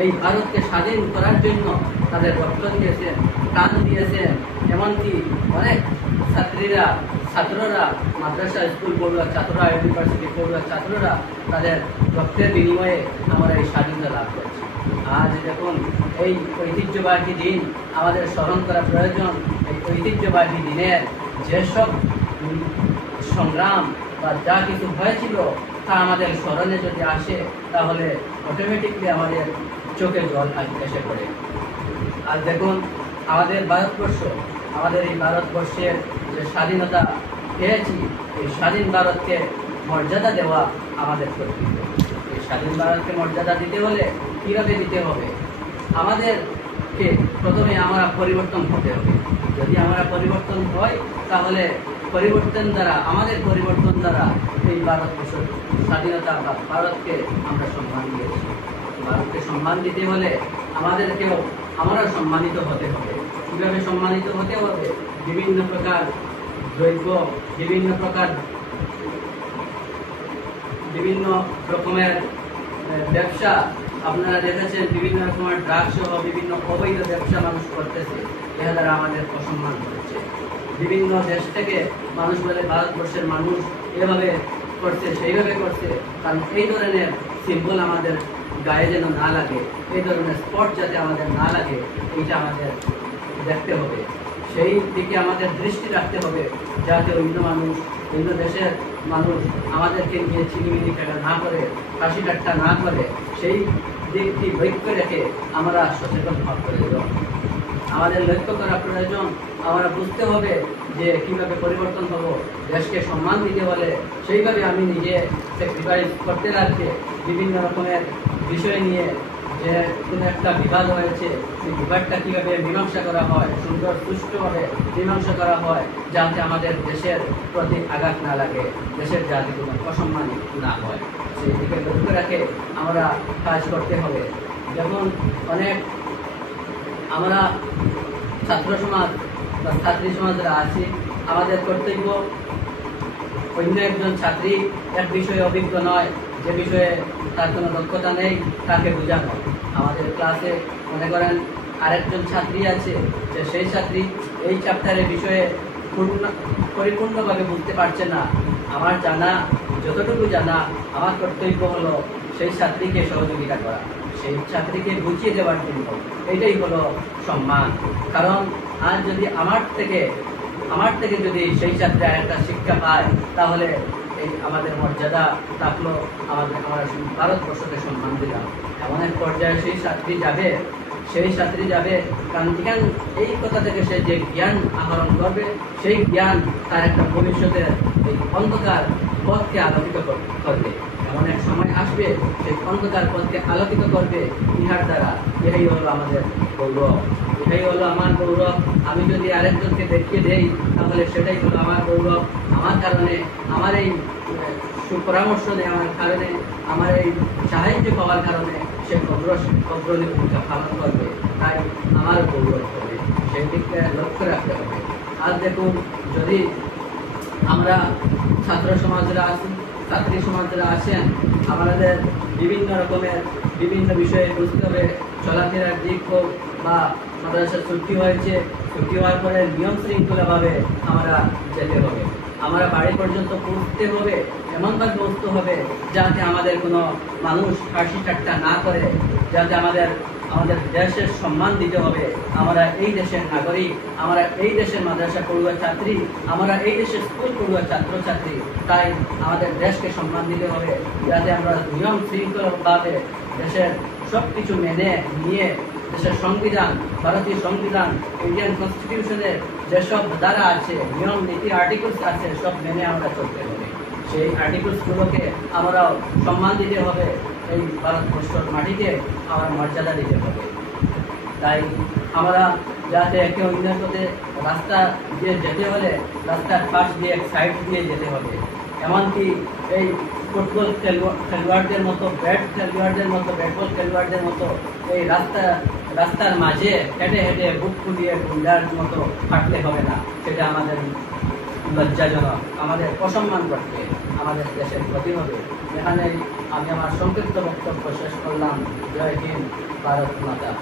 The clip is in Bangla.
এই ভারতকে স্বাধীন করার জন্য তাদের রক্ত দিয়েছেন, প্রাণ দিয়েছেন। এমনকি অনেক ছাত্ররা মাদ্রাসা স্কুল পড়ুয়া ছাত্ররা, ইউনিভার্সিটি পড়ুয়া ছাত্ররা তাদের রক্তের বিনিময়ে আমরা এই স্বাধীনতা লাভ করছি। আজ দেখুন, এই ঐতিহ্যবাহী দিন আমাদের স্মরণ করা প্রয়োজন। এই ঐতিহ্যবাহী দিনের যেসব সংগ্রাম বা যা কিছু হয়েছিল তা আমাদের স্মরণে যদি আসে, তাহলে অটোমেটিকলি আমাদের চোখে জল এসে পড়ে। আর দেখুন, আমাদের ভারতবর্ষ, আমাদের এই ভারতবর্ষের যে স্বাধীনতা পেয়েছি, এই স্বাধীন ভারতকে মর্যাদা দেওয়া আমাদের কর্তব্য। এই স্বাধীন ভারতকে মর্যাদা দিতে হলে কীভাবে দিতে হবে? আমাদেরকে প্রথমে আমরা পরিবর্তন হতে হবে। যদি আমরা পরিবর্তন হই, তাহলে আমাদের পরিবর্তন দ্বারা এই ভারতবর্ষ স্বাধীনতা বা ভারতকে আমরা সম্মান দিয়েছি। ভারতকে সম্মান দিতে হলে আমাদেরকেও আমরা সম্মানিত হতে হবে। কীভাবে সম্মানিত হতে হবে? বিভিন্ন প্রকার দ্রব্য, বিভিন্ন রকমের ব্যবসা আপনারা দেখেছেন, বিভিন্ন রকমের ড্রাগ সহ বিভিন্ন অবৈধ ব্যবসা মানুষ করতেছে। এর দ্বারা আমাদের অসম্মান হচ্ছে। বিভিন্ন দেশ থেকে মানুষ বলে ভারতবর্ষের মানুষ এভাবে করছে, সেইভাবে করছে, কারণ এই ধরনের সিম্বল আমাদের গায়ে যেন না লাগে, এই ধরনের স্পট যাতে আমাদের না লাগে, এইটা আমাদের দেখতে হবে। সেই দিকে আমাদের দৃষ্টি রাখতে হবে, যাতে অন্য দেশের মানুষ আমাদেরকে নিয়ে চিনিমিনি খেলা না করে, হাসি ঠাট্টা না করে, সেই দিকটি লক্ষ্য রেখে আমরা সচেতন হওয়া প্রয়োজন। আমাদের লক্ষ্য করা প্রয়োজন। আমরা বুঝতে হবে যে কীভাবে পরিবর্তন হব। দেশকে সম্মান দিতে হলে সেইভাবে আমি নিজে স্যাক্রিফাইস করতে লাগবে। বিভিন্ন রকমের বিষয় নিয়ে যে কোনো একটা বিবাদ হয়েছে, সেই বিবাদটা কীভাবে মীমাংসা করা হয়, সুন্দর সুষ্ঠুভাবে মীমাংসা করা হয়, যাতে আমাদের দেশের প্রতি আঘাত না লাগে, দেশের যাতে কোনো অসম্মান না হয়, সেই দিকে লক্ষ্য রাখে আমরা কাজ করতে হবে। যেমন আমরা ছাত্র সমাজ বা ছাত্রী সমাজরা আছি, আমাদের কর্তব্য অন্য একজন ছাত্রী এক বিষয়ে অভিজ্ঞ নয়, যে বিষয়ে তার কোনো দক্ষতা নেই, তাকে বোঝানো। আমাদের ক্লাসে মনে করেন আরেকজন ছাত্রী আছে, যে সেই ছাত্রী এই চ্যাপ্টারের বিষয়ে পরিপূর্ণভাবে বুঝতে পারছে না। আমার যতটুকু জানা, আমার কর্তব্য হলো সেই ছাত্রীকে সহযোগিতা করা, সেই ছাত্রীকে বুঝিয়ে দেওয়ার জন্য। এইটাই হলো সম্মান। কারণ আজ যদি আমার থেকে যদি সেই ছাত্রী একটা শিক্ষা পায়, তাহলে এই আমাদের মর্যাদা থাকলো, আমরা ভারতবর্ষকে সম্মান দিলাম। এমন এক পর্যায়ে সেই ছাত্রী যাবে কারণ এই কথা থেকে সে যে জ্ঞান আহরণ করবে, সেই জ্ঞান তার একটা ভবিষ্যতের এই অন্ধকার পথকে আলোকিত করবে। এমন এক সময় আসবে, সেই অন্ধকার পথকে আলোকিত করবে ইহার দ্বারা। এটাই হলো আমাদের গৌরব, এটাই হলো আমার গৌরব। আমি যদি আরেকজনকে দেখিয়ে দেই, তাহলে সেটাই হলো আমার গৌরব। আমার কারণে, আমার এই সুপরামর্শ নেওয়ার কারণে, আমার এই সাহায্য পাওয়ার কারণে সে অগ্রণী ভূমিকা পালন করবে, তাই আমার গৌরব হবে। সেই দিকটা লক্ষ্য রাখতে হবে। আর দেখুন, যদি আমরা ছাত্রী সমাজরা আছেন, আমাদের বিভিন্ন বিষয়ে বুঝতে হবে। চলাফেরার দিক হোক বা মাদ্রাসা ছুটি হওয়ার পরে নিয়ম শৃঙ্খলাভাবে আমরা যেতে হবে। আমরা বাড়ি পর্যন্ত পৌঁছতে হবে, এমনভাবে পৌঁছতে হবে যাতে আমাদের কোনো মানুষ হাসি ঠাট্টা না করে, যাতে আমাদের দেশের সম্মান দিতে হবে। আমরা এই দেশের নাগরিক, আমরা এই দেশের মাদ্রাসা পড়ুয়া ছাত্রী, আমরা এই দেশের স্কুল পড়ুয়া ছাত্রছাত্রী, তাই আমাদের দেশকে সম্মান দিতে হবে, যাতে আমরা নিয়ম শৃঙ্খলাভাবে দেশের সব কিছু মেনে নিয়ে দেশের সংবিধান, ভারতীয় সংবিধান, ইন্ডিয়ান কনস্টিটিউশনের যেসব ধারা আছে, নিয়ম নীতি আর্টিকেলস আছে, সব মেনে আমরা চলতে হবে। সেই আর্টিকেলসগুলোকে আমরাও সম্মান দিতে হবে। এই ভারতবর্ষের মাটিকে আমার মর্যাদা দিতে হবে। তাই আমরা যাতে একে অন্যের সাথে রাস্তা দিয়ে যেতে হলে রাস্তার পাশ দিয়ে সাইড দিয়ে যেতে হবে। এমনকি এই ফুটবল খেলোয়াড়দের মতো, ব্যাটবল খেলোয়াড়দের মতো এই রাস্তার মাঝে হেঁটে বুক ফুলিয়ে গুন্ডার মতো হাঁটলে হবে না। সেটা আমাদের লজ্জাজনক, আমাদের অসম্মান করতে, আমাদের দেশের ক্ষতি হবে। এখানে আমি আমার সংক্ষিপ্ত বক্তব্য শেষ করলাম। জয় হিন্দ। ভারত মাতা।